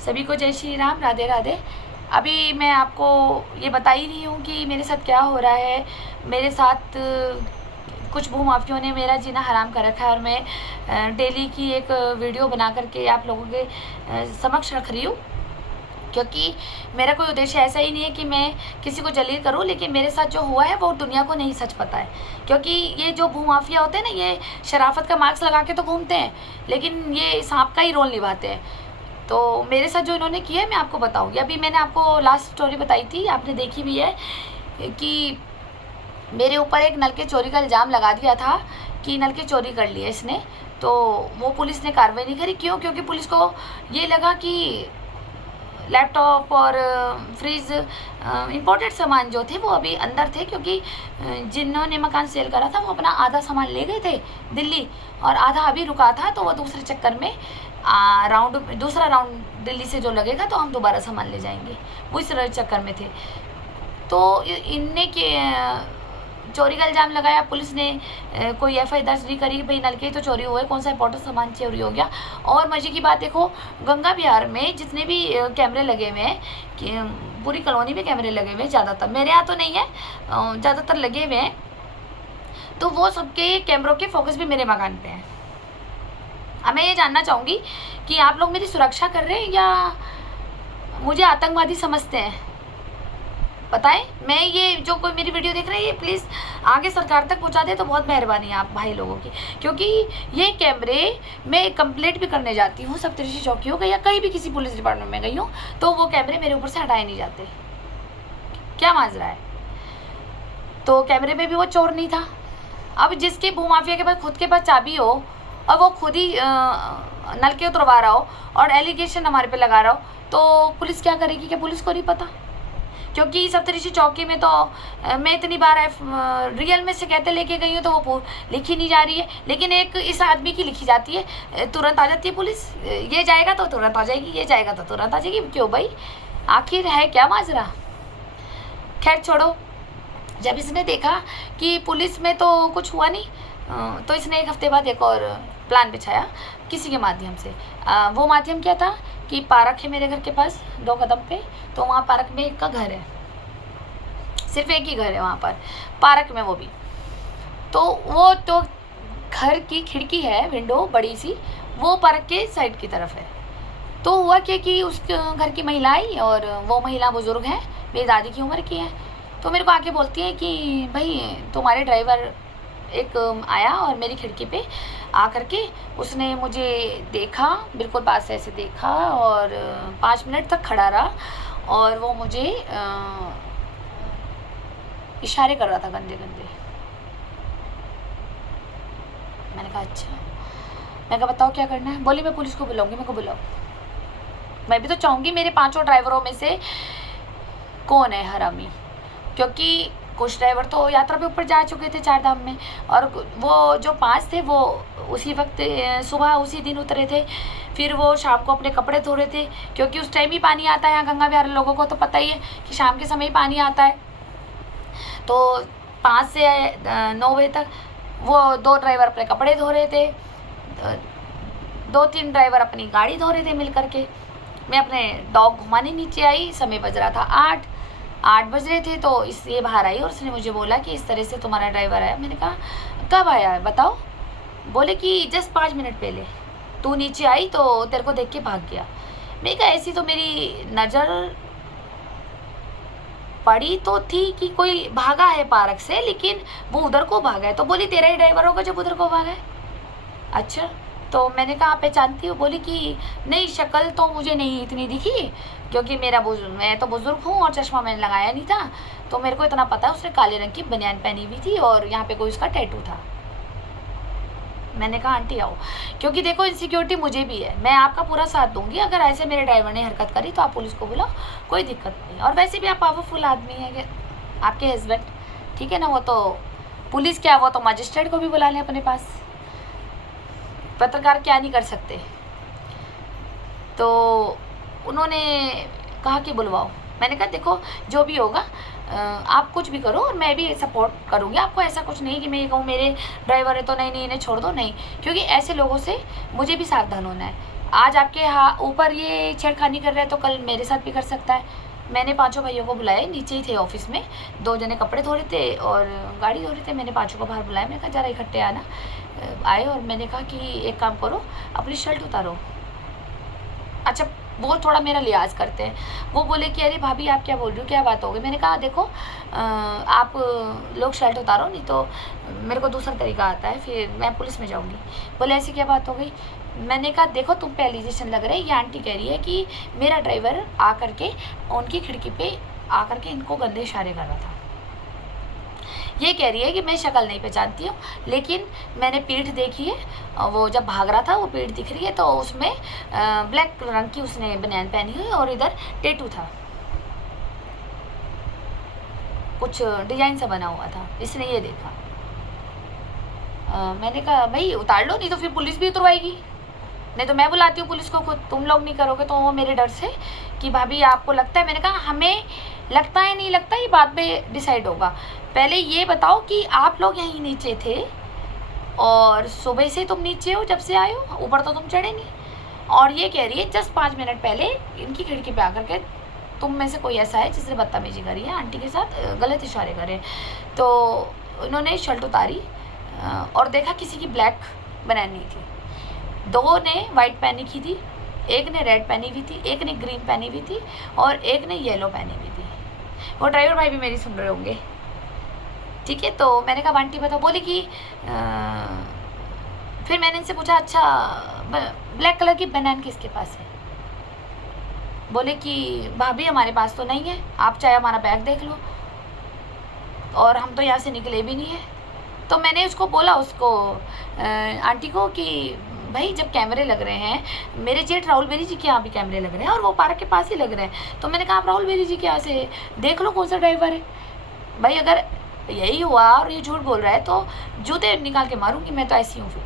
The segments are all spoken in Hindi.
सभी को जय श्री राम, राधे राधे। अभी मैं आपको ये बता ही रही हूँ कि मेरे साथ क्या हो रहा है। मेरे साथ कुछ भूमाफियों ने मेरा जीना हराम कर रखा है और मैं डेली की एक वीडियो बना करके आप लोगों के समक्ष रख रही हूँ, क्योंकि मेरा कोई उद्देश्य ऐसा ही नहीं है कि मैं किसी को जलील करूं, लेकिन मेरे साथ जो हुआ है वो दुनिया को नहीं सच पता है। क्योंकि ये जो भूमाफिया होते हैं ना, ये शराफत का मास्क लगा के तो घूमते हैं, लेकिन ये सांप का ही रोल निभाते हैं। तो मेरे साथ जो इन्होंने किया है मैं आपको बताऊँगी। अभी मैंने आपको लास्ट स्टोरी बताई थी, आपने देखी भी है, कि मेरे ऊपर एक नल के चोरी का इल्ज़ाम लगा दिया था कि नल के चोरी कर लिए इसने। तो वो पुलिस ने कार्रवाई नहीं करी। क्यों? क्योंकि पुलिस को ये लगा कि लैपटॉप और फ्रिज इम्पोर्टेड सामान जो थे वो अभी अंदर थे, क्योंकि जिन्होंने मकान सेल करा था वो अपना आधा सामान ले गए थे दिल्ली और आधा अभी रुका था। तो वो दूसरे चक्कर में दूसरा राउंड दिल्ली से जो लगेगा तो हम दोबारा सामान ले जाएंगे, वो इस चक्कर में थे। तो इनने के चोरी का इल्ज़ाम लगाया। पुलिस ने कोई एफआईआर दर्ज नहीं करी, भाई नल के तो चोरी हुए, कौन सा इंपॉर्टेंट सामान चोरी हो गया। और मजे की बात देखो, गंगा विहार में जितने भी कैमरे लगे हुए हैं, कि पूरी कॉलोनी में कैमरे लगे हुए हैं, ज़्यादातर, मेरे यहाँ तो नहीं है, ज़्यादातर लगे हुए हैं, तो वो सबके कैमरों के फोकस भी मेरे मकान पे हैं। अब मैं ये जानना चाहूँगी कि आप लोग मेरी सुरक्षा कर रहे हैं या मुझे आतंकवादी समझते हैं, बताएं। मैं ये जो कोई मेरी वीडियो देख रहे हैं, ये प्लीज़ आगे सरकार तक पहुंचा दे तो बहुत मेहरबानी है आप भाई लोगों की। क्योंकि ये कैमरे मैं कंप्लेंट भी करने जाती हूँ सप्तऋषि चौकी हो गई या कहीं भी किसी पुलिस डिपार्टमेंट में गई हूँ, तो वो कैमरे मेरे ऊपर से हटाए नहीं जाते। क्या माजरा है? तो कैमरे में भी वो चोर नहीं था। अब जिसके भूमाफिया के पास खुद के पास चाबी हो और वो खुद ही नल के उतरवा रहा हो और एलिगेशन हमारे पे लगा रहा हो, तो पुलिस क्या करेगी? क्या पुलिस को नहीं पता? क्योंकि सप्तऋषि चौकी में तो मैं इतनी बार रियल में शिकायतें लेके गई हूँ तो वो लिखी नहीं जा रही है, लेकिन एक इस आदमी की लिखी जाती है, तुरंत आ जाती है पुलिस। ये जाएगा तो तुरंत आ जाएगी, ये जाएगा तो तुरंत आ जाएगी। क्यों भाई, आखिर है क्या माजरा? खैर छोड़ो। जब इसने देखा कि पुलिस में तो कुछ हुआ नहीं, तो इसने एक हफ्ते बाद एक और प्लान बिछाया किसी के माध्यम से। वो माध्यम क्या था कि पार्क है मेरे घर के पास 2 कदम पे, तो वहाँ पार्क में एक का घर है, सिर्फ एक ही घर है वहाँ पर पार्क में, वो भी तो वो तो घर की खिड़की है, विंडो बड़ी सी, वो पार्क के साइड की तरफ है। तो हुआ क्या कि उस घर की महिला आई, और वो महिला बुज़ुर्ग है, मेरी दादी की उम्र की है। तो मेरे को आके बोलती है कि भाई तुम्हारे ड्राइवर एक आया और मेरी खिड़की पे आ करके उसने मुझे देखा, बिल्कुल पास से ऐसे देखा, और 5 मिनट तक खड़ा रहा और वो मुझे इशारे कर रहा था गंदे गंदे। मैंने कहा अच्छा। मैं कहा बताओ क्या करना है? बोली मैं पुलिस को बुलाऊंगी। मेरे को बुलाओ। मैं भी तो चाहूँगी मेरे 5 ड्राइवरों में से कौन है हरामी, क्योंकि कुछ ड्राइवर तो यात्रा पे ऊपर जा चुके थे 4 धाम में, और वो जो 5 थे वो उसी वक्त सुबह उसी दिन उतरे थे। फिर वो शाम को अपने कपड़े धो रहे थे, क्योंकि उस टाइम ही पानी आता है यहाँ गंगा विहार। लोगों को तो पता ही है कि शाम के समय ही पानी आता है। तो 5 से 9 बजे तक वो 2 ड्राइवर अपने कपड़े धो रहे थे, 2-3 ड्राइवर अपनी गाड़ी धो रहे थे मिल करके। मैं अपने डॉग घुमाने नीचे आई, समय बज रहा था 8 बज रहे थे। तो इसलिए बाहर आई और उसने मुझे बोला कि इस तरह से तुम्हारा ड्राइवर आया। मैंने कहा कब आया है बताओ? बोले कि जस्ट 5 मिनट पहले तू नीचे आई तो तेरे को देख के भाग गया। मैं कहा ऐसी तो मेरी नज़र पड़ी तो थी कि कोई भागा है पार्क से, लेकिन वो उधर को भागा है। तो बोली तेरा ही ड्राइवर होगा जब उधर को भागा है। अच्छा, तो मैंने कहा आप पहचानती हो? बोली कि नहीं, शक्ल तो मुझे नहीं इतनी दिखी, क्योंकि मैं तो बुज़ुर्ग हूँ और चश्मा मैंने लगाया नहीं था, तो मेरे को इतना पता है उसने काले रंग की बनियान पहनी हुई थी और यहाँ पे कोई उसका टैटू था। मैंने कहा आंटी आओ, क्योंकि देखो इनसिक्योरिटी मुझे भी है, मैं आपका पूरा साथ दूंगी। अगर ऐसे मेरे ड्राइवर ने हरकत करी तो आप पुलिस को बुलाओ, कोई दिक्कत नहीं। और वैसे भी आप पावरफुल आदमी है कि आपके हस्बैंड, ठीक है ना, वो तो पुलिस क्या, वो तो मजिस्ट्रेट को भी बुला लें अपने पास, पत्रकार क्या नहीं कर सकते। तो उन्होंने कहा कि बुलवाओ। मैंने कहा देखो जो भी होगा आप कुछ भी करो और मैं भी सपोर्ट करूँगी आपको। ऐसा कुछ नहीं कि मैं ये कहूँ मेरे ड्राइवर है तो नहीं इन्हें छोड़ दो, नहीं, क्योंकि ऐसे लोगों से मुझे भी सावधान होना है। आज आपके ऊपर ये छेड़खानी कर रहा है तो कल मेरे साथ भी कर सकता है। मैंने पांचों भाइयों को बुलाया, नीचे ही थे ऑफिस में, 2 जने कपड़े धो रहे थे और गाड़ी धो रहे थे। मैंने पांचों को बाहर बुलाया, मैंने कहा ज़रा इकट्ठे आना। आए और मैंने कहा कि एक काम करो, अपनी शर्ट उतारो। अच्छा, वो थोड़ा मेरा लिहाज करते हैं। वो बोले कि अरे भाभी आप क्या बोल रही हो, क्या बात हो गई? मैंने कहा देखो आप लोग शर्ट उतारो, नहीं तो मेरे को दूसरा तरीका आता है, फिर मैं पुलिस में जाऊंगी। बोले ऐसी क्या बात हो गई? मैंने कहा देखो तुम पे एलिगेशन लग रहे हैं, ये आंटी कह रही है कि मेरा ड्राइवर आकर के उनकी खिड़की पे आकर के इनको गंदे इशारे कर रहा था। ये कह रही है कि मैं शक्ल नहीं पहचानती हूँ, लेकिन मैंने पीठ देखी है, वो जब भाग रहा था वो पीठ दिख रही है, तो उसमें ब्लैक रंग की उसने बनियान पहनी हुई और इधर टैटू था, कुछ डिजाइन सा बना हुआ था, इसने ये देखा। मैंने कहा भाई उतार लो, नहीं तो फिर पुलिस भी उतरवाएगी, नहीं तो मैं बुलाती हूँ पुलिस को खुद, तुम लोग नहीं करोगे। तो वो मेरे डर से कि भाभी आपको लगता है, मैंने कहा हमें लगता है नहीं लगता ये बाद में डिसाइड होगा, पहले ये बताओ कि आप लोग यहीं नीचे थे और सुबह से तुम नीचे हो, जब से आए हो, ऊपर तो तुम चढ़े नहीं। और ये कह रही है जस्ट 5 मिनट पहले इनकी खिड़की पे आकर के तुम में से कोई ऐसा है जिसने बदतमीजी करी है, आंटी के साथ गलत इशारे करे। तो उन्होंने शर्ट उतारी और देखा किसी की ब्लैक बनानी थी, 2 ने वाइट पहनी की थी, एक ने रेड पहनी हुई थी, एक ने ग्रीन पहनी हुई थी और एक ने येलो पहनी हुई थी। वो ड्राइवर भाई भी मेरी सुन रहे होंगे, ठीक है। तो मैंने कहा आंटी बताओ। बोली कि फिर मैंने इनसे पूछा अच्छा ब्लैक कलर की बनान किसके पास है? बोले कि भाभी हमारे पास तो नहीं है, आप चाहे हमारा बैग देख लो, और हम तो यहाँ से निकले भी नहीं है। तो मैंने उसको बोला, उसको आंटी को, कि भाई जब कैमरे लग रहे हैं, मेरे जेठ राहुल बेरी जी के यहाँ भी कैमरे लग रहे हैं और वो पार्क के पास ही लग रहे हैं, तो मैंने कहा आप राहुल बेरी जी के यहाँ से देख लो कौन सा ड्राइवर है। भाई अगर यही हुआ और ये झूठ बोल रहा है तो जूते निकाल के मारूंगी, मैं तो ऐसी हूँ। फिर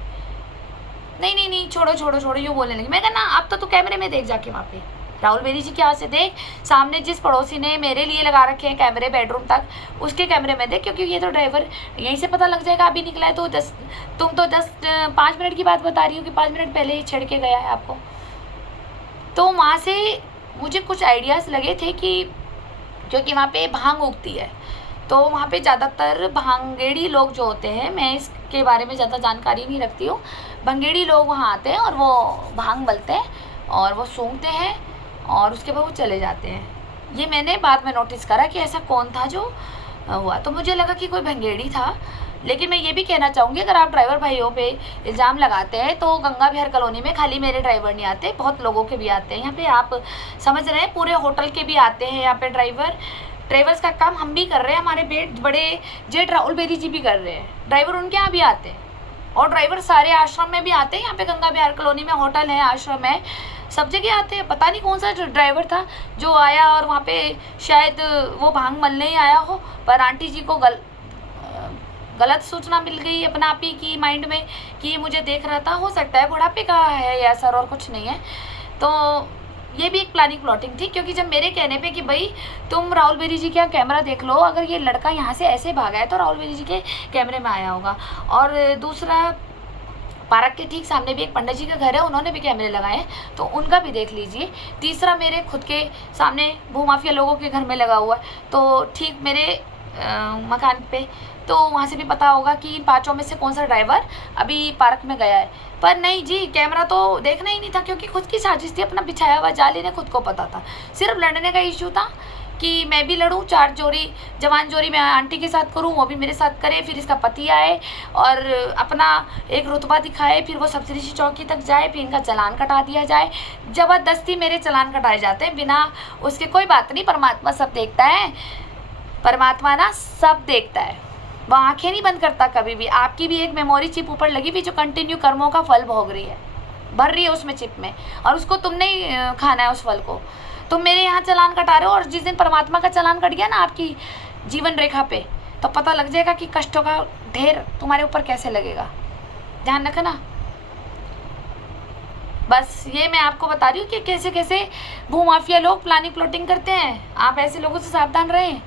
नहीं नहीं नहीं छोड़ो छोड़ो छोड़ो, यूँ बोलने लगी। मैं कहा ना अब तो तू कैमरे में देख जाके, वहाँ पे राहुल बेरी जी के यहाँ से देख, सामने जिस पड़ोसी ने मेरे लिए लगा रखे हैं कैमरे बेडरूम तक, उसके कैमरे में देख, क्योंकि ये तो ड्राइवर यहीं से पता लग जाएगा अभी निकला है। तो तुम तो 5 मिनट की बात बता रही हो कि 5 मिनट पहले ही छेड़ के गया है आपको। तो वहाँ से मुझे कुछ आइडियाज़ लगे थे कि क्योंकि वहाँ पे भांग उगती है, तो वहाँ पे ज़्यादातर भांगेड़ी लोग जो होते हैं, मैं इसके बारे में ज़्यादा जानकारी नहीं रखती हूँ, भंगेड़ी लोग वहाँ आते हैं और वो भांग मलते हैं और वो सूंघते हैं और उसके बाद वो चले जाते हैं। ये मैंने बाद में नोटिस करा कि ऐसा कौन था जो हुआ, तो मुझे लगा कि कोई भंगेड़ी था। लेकिन मैं ये भी कहना चाहूँगी, अगर आप ड्राइवर भाइयों पे इल्ज़ाम लगाते हैं तो गंगा विहार कॉलोनी में खाली मेरे ड्राइवर नहीं आते, बहुत लोगों के भी आते हैं। यहाँ पे आप समझ रहे हैं, पूरे होटल के भी आते हैं यहाँ पे ड्राइवर्स का काम हम भी कर रहे हैं, हमारे बड़े जेठ राहुल बेरी जी भी कर रहे हैं, ड्राइवर उनके यहाँ भी आते हैं। और ड्राइवर सारे आश्रम में भी आते हैं, यहाँ पे गंगा विहार कॉलोनी में होटल है, आश्रम है, सब जगह आते हैं। पता नहीं कौन सा ड्राइवर था जो आया और वहाँ पे शायद वो भांग मलने ही आया हो, पर आंटी जी को गलत सूचना मिल गई अपना आप ही की माइंड में कि मुझे देख रहा था। हो सकता है बुढ़ापे का है या सर, और कुछ नहीं है। तो ये भी एक प्लानिंग प्लॉटिंग थी, क्योंकि जब मेरे कहने पे कि भाई तुम राहुल बेरी जी का कैमरा देख लो, अगर ये लड़का यहाँ से ऐसे भागा है तो राहुल बेरी जी के कैमरे में आया होगा। और दूसरा, पार्क के ठीक सामने भी एक पंडित जी का घर है, उन्होंने भी कैमरे लगाए हैं, तो उनका भी देख लीजिए। तीसरा, मेरे खुद के सामने भूमाफिया लोगों के घर में लगा हुआ है, तो ठीक मेरे मकान पे, तो वहाँ से भी पता होगा कि इन 5 में से कौन सा ड्राइवर अभी पार्क में गया है। पर नहीं जी, कैमरा तो देखना ही नहीं था, क्योंकि खुद की साजिश थी, अपना बिछाया हुआ जाल इन्हें खुद को पता था। सिर्फ लड़ने का इशू था कि मैं भी लड़ूँ, 4 जोड़ी जवान जोड़ी मैं आंटी के साथ करूँ, वो भी मेरे साथ करे, फिर इसका पति आए और अपना एक रुतबा दिखाए, फिर वो सब्सिडी चौकी तक जाए, फिर इनका चालान कटा दिया जाए। ज़बरदस्ती मेरे चालान कटाए जाते हैं बिना उसके। कोई बात नहीं, परमात्मा सब देखता है, परमात्मा ना सब देखता है, वो आंखें नहीं बंद करता कभी भी। आपकी भी एक मेमोरी चिप ऊपर लगी हुई जो कंटिन्यू कर्मों का फल भोग रही है, भर रही है उसमें चिप में, और उसको तुमने ही खाना है उस फल को। तुम मेरे यहाँ चालान कटा रहे हो, और जिस दिन परमात्मा का चालान कट गया ना आपकी जीवन रेखा पे, तो पता लग जाएगा कि कष्टों का ढेर तुम्हारे ऊपर कैसे लगेगा। ध्यान रखना। बस ये मैं आपको बता रही हूँ कि कैसे कैसे भूमाफिया लोग प्लानिंग प्लॉटिंग करते हैं, आप ऐसे लोगों से सावधान रहें।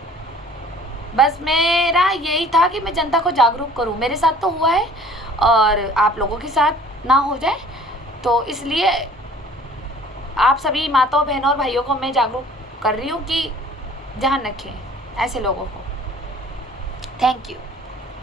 बस मेरा यही था कि मैं जनता को जागरूक करूं। मेरे साथ तो हुआ है और आप लोगों के साथ ना हो जाए, तो इसलिए आप सभी माताओं, बहनों और भाइयों को मैं जागरूक कर रही हूँ कि ध्यान रखें ऐसे लोगों को। Thank you.